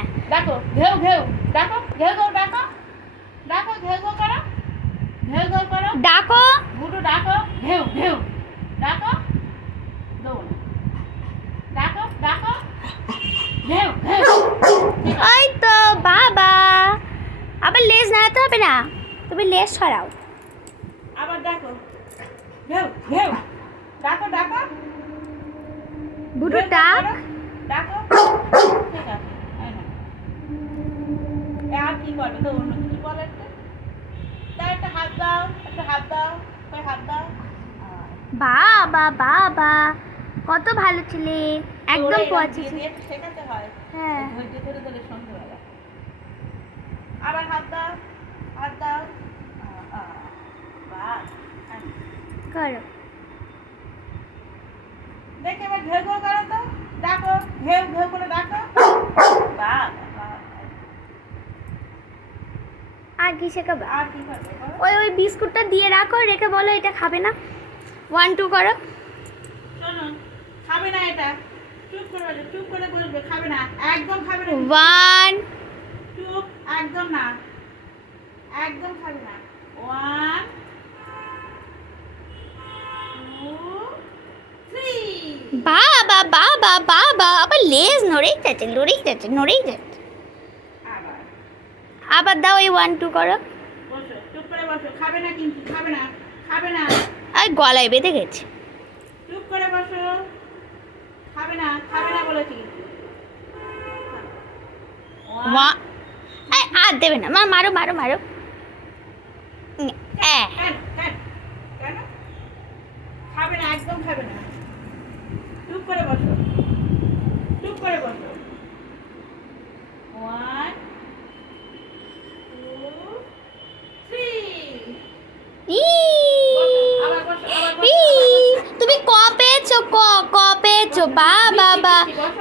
হ্যাঁ। ডাকো ঘেউ ঘেউ। ডাকো ঘেউ ঘেউ ডাকো ডাকো ঘেউ ঘেউ করো। ঘেউ ঘেউ করো। ডাকো। গুডু ডাকো। ঘেউ ঘেউ। ডাকো দৌড় ডাকো ডাকো ঘেউ ঘেউ। ওই তো বাবা। আবার লেজ নাড়াতে হবে না? তুমি লেজ সরাও। আবার ডাকো ঘেউ ঘেউ। ডাকো ডাকো বুডু ডাকো ঠিক আছে এই নাও। এ আর কি করবে তো অন্য কিছু বলে একটা? তাই একটা হাত দাও একটা হাত দাও কই হাত দাও। বাবা বাবা কত ভালো ছেলে। একদম দিয়ে শেখাতে হয়। হ্যাঁ। ধৈর্য ধরে ধরে সন্ধ্যেবেলা আবার হাত দাও হাত দাও। হ্যাঁ। করো। দেখে এবার ঘেউ ঘেউ করো তো। ডাকো ঘেউ ঘেউ করে ডাকো। বাস আর কি শেখাবে? আর কি করবে ওই ওই বিস্কুটটা দিয়ে রাখো রেখে বলো এটা খাবে না। ওয়ান টু করো। খাবে না এটা। চুপ করে চুপ করে বসবে খাবে না। একদম খাবে না। ওয়ান চুপ একদম না। একদম খাবে না। ওয়ান বাবা বাবা বাবা আবার লেজ নড়েই যাচ্ছে নড়েই যাচ্ছে নড়েই যাচ্ছে। আবার দাও এই ওয়ান টু করো। আর গলায় বেঁধে গেছে। চুপ করে বসো। খাবে না খাবে না বলেছি। কিন্তু আর দেবে না। মা মারো মারো মারো। উম, আহ, কেন কেন কেন খাবে না একদম খাবে না চুপ করে বসো চুপ করে বসো ওয়ান টু থ্রি ই, আবার বসো আবার বসো, ই, আবার বসো। তুমি ক পেয়েছ ক ক পেয়েছ বা বাবা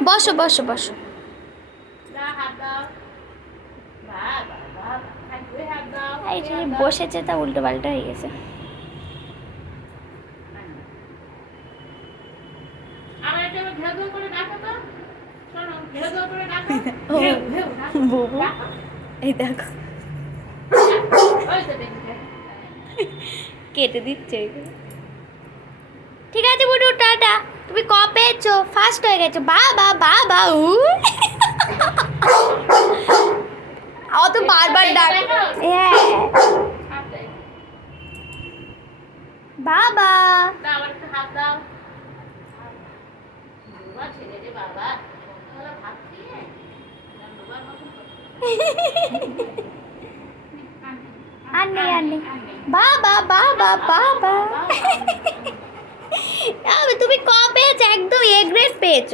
বসো বসো বসো। বসেছে তা উল্টো পাল্টা হয়ে গেছে। এই দেখো। কেটে দিচ্ছে ঠিক আছে বুডু টাটা। তুমি ক পেয়েছ ফার্স্ট হয়ে গেছো। বাবা বাবা উ। অত বারবার ডাক। হ্যাঁ। বাবা একটু হাত বাবা বাবা বাবা। তুমি ক একদম এ গ্রেড পেয়েছ।